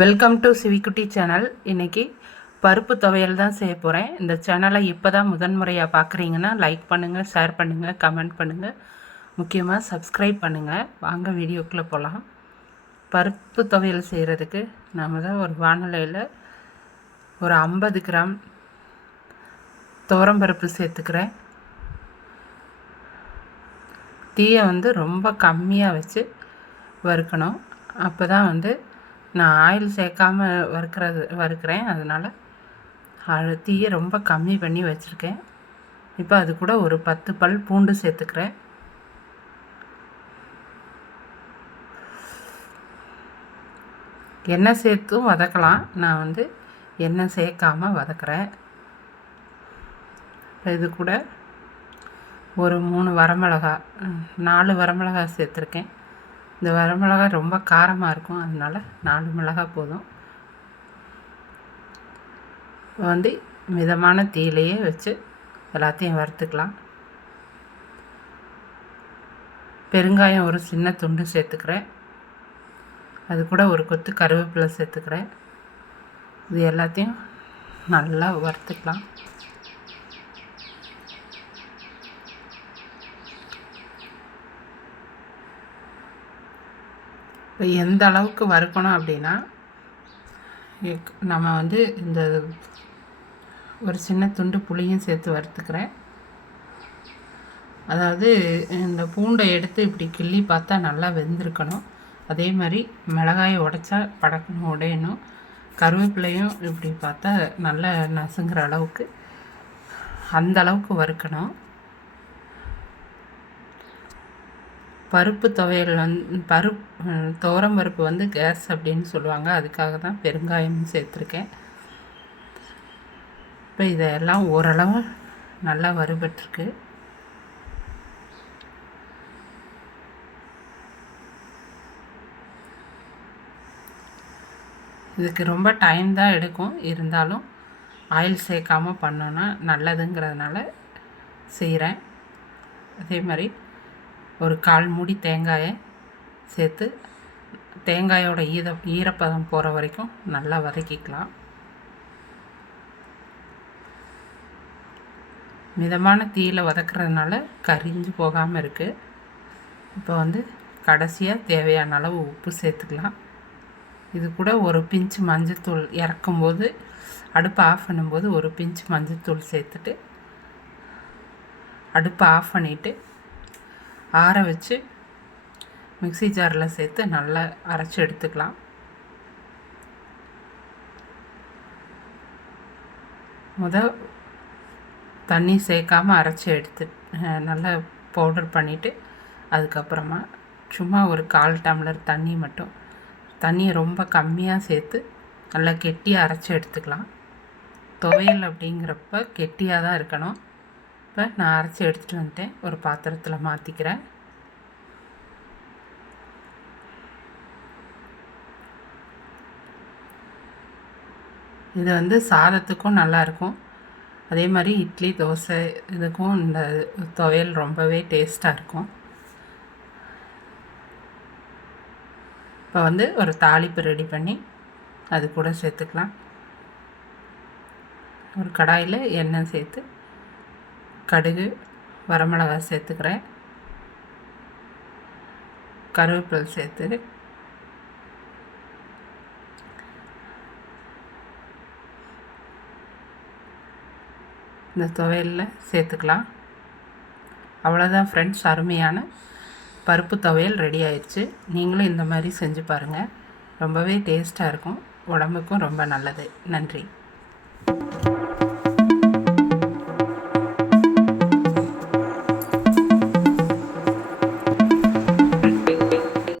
Welcome to சிவிக்குட்டி channel இன்றைக்கி பருப்பு துவையல் தான் செய்ய போகிறேன் இந்த சேனலை இப்போ தான் முதன்முறையாக பார்க்குறீங்கன்னா லைக் பண்ணுங்கள் ஷேர் பண்ணுங்கள் கமெண்ட் பண்ணுங்கள் முக்கியமாக சப்ஸ்கிரைப் பண்ணுங்கள் வாங்க வீடியோக்குள்ளே போகலாம் பருப்பு துவையல் செய்கிறதுக்கு நாம் தான் ஒரு வானிலையில் ஒரு ஐம்பது கிராம் துவரம்பருப்பு சேர்த்துக்கிறேன். தீயை வந்து ரொம்ப கம்மியாக வச்சு வறுக்கணும். அப்போ தான் வந்து நான் ஆயில் சேர்க்காம வறுக்கிறது வறுக்கிறேன். அதனால் அது தீயை ரொம்ப கம்மி பண்ணி வச்சுருக்கேன். இப்போ அது கூட ஒரு பத்து பல் பூண்டு சேர்த்துக்கிறேன். எண்ணெய் சேர்த்தும் வதக்கலாம். நான் வந்து எண்ணெய் சேர்க்காம வதக்கிறேன். இது கூட ஒரு மூணு வரமிளகா நாலு வரமிளகா சேர்த்துருக்கேன். இந்த வரமிளகா ரொம்ப காரமாக இருக்கும் அதனால் நாலு மிளகா போதும். வந்து மிதமான தீலையே வச்சு எல்லாத்தையும் வறுத்துக்கலாம். பெருங்காயம் ஒரு சின்ன துண்டு சேர்த்துக்கிறேன். அது கூட ஒரு கொத்து கருவேப்பிலை சேர்த்துக்கிறேன். இது எல்லாத்தையும் நல்லா வறுத்துக்கலாம். இப்போ எந்த அளவுக்கு வறுக்கணும் அப்படின்னா நம்ம வந்து இந்த ஒரு சின்ன துண்டு புளியும் சேர்த்து வறுத்துக்கிறேன். அதாவது இந்த பூண்டை எடுத்து இப்படி கிள்ளி பார்த்தா நல்லா வெந்திருக்கணும். அதே மாதிரி மிளகாயை உடைச்சா படக்கணும் உடையணும். கருவேப்பிலையும் இப்படி பார்த்தா நல்லா நசுங்கிற அளவுக்கு அந்த அளவுக்கு வறுக்கணும். பருப்பு துவையல் வந் பருப் துவரம் பருப்பு வந்து கேஸ் அப்படின்னு சொல்லுவாங்க. அதுக்காக தான் பெருங்காயம் சேர்த்துருக்கேன். இப்போ இதெல்லாம் ஓரளவு நல்லா வறுபட்டுருக்கு. இதுக்கு ரொம்ப டைம் தான் எடுக்கும். இருந்தாலும் ஆயில் சேர்க்காமல் பண்ணோன்னா நல்லதுங்கிறதுனால செய்கிறேன் அதே மாதிரி ஒரு கால் மூடி தேங்காயை சேர்த்து தேங்காயோட ஈத ஈரப்பதம் போகிற வரைக்கும் நல்லா வதக்கிக்கலாம். மிதமான தீயில் வதக்கிறதுனால கரிஞ்சு போகாமல் இருக்குது இப்போ வந்து கடைசியாக தேவையான அளவு உப்பு சேர்த்துக்கலாம். இது கூட ஒரு பிஞ்சு மஞ்சத்தூள் இறக்கும்போது அடுப்பை ஆஃப் பண்ணும்போது ஒரு பிஞ்சு மஞ்சத்தூள் சேர்த்துட்டு அடுப்பை ஆஃப் பண்ணிவிட்டு ஆற வச்சு மிக்சி ஜாரில் சேர்த்து நல்லா அரைச்சி எடுத்துக்கலாம். முத தண்ணி சேர்க்காமல் அரைச்சி எடுத்து நல்லா பவுடர் பண்ணிவிட்டு அதுக்கப்புறமா சும்மா ஒரு கால் டம்ளர் தண்ணி மட்டும் தண்ணியை ரொம்ப கம்மியாக சேர்த்து நல்லா கெட்டியாக அரைச்சி எடுத்துக்கலாம். துவையல் அப்படிங்கிறப்ப கெட்டியாக தான் இருக்கணும். இப்போ நான் அரைச்சி எடுத்துகிட்டு வந்துட்டேன். ஒரு பாத்திரத்தில் மாற்றிக்கிறேன் இது வந்து சாதத்துக்கும் நல்லாயிருக்கும் அதே மாதிரி இட்லி தோசை இதுக்கும் இந்த துவையல் ரொம்பவே டேஸ்ட்டாக இருக்கும். இப்போ வந்து ஒரு தாளிப்பு ரெடி பண்ணி அது கூட சேர்த்துக்கலாம். ஒரு கடாயில் எண்ணெய் சேர்த்து கடுகு வரமிளகாய் சேர்த்துக்கிறேன். கருவேப்பில் சேர்த்து. இந்த துவையலில் சேர்த்துக்கலாம். அவ்வளோதான் ஃப்ரெண்ட்ஸ் அருமையான பருப்பு துவையல் ரெடி ஆயிடுச்சு. நீங்களும் இந்த மாதிரி செஞ்சு பாருங்கள் ரொம்பவே டேஸ்ட்டாக இருக்கும். உடம்புக்கும் ரொம்ப நல்லது. நன்றி.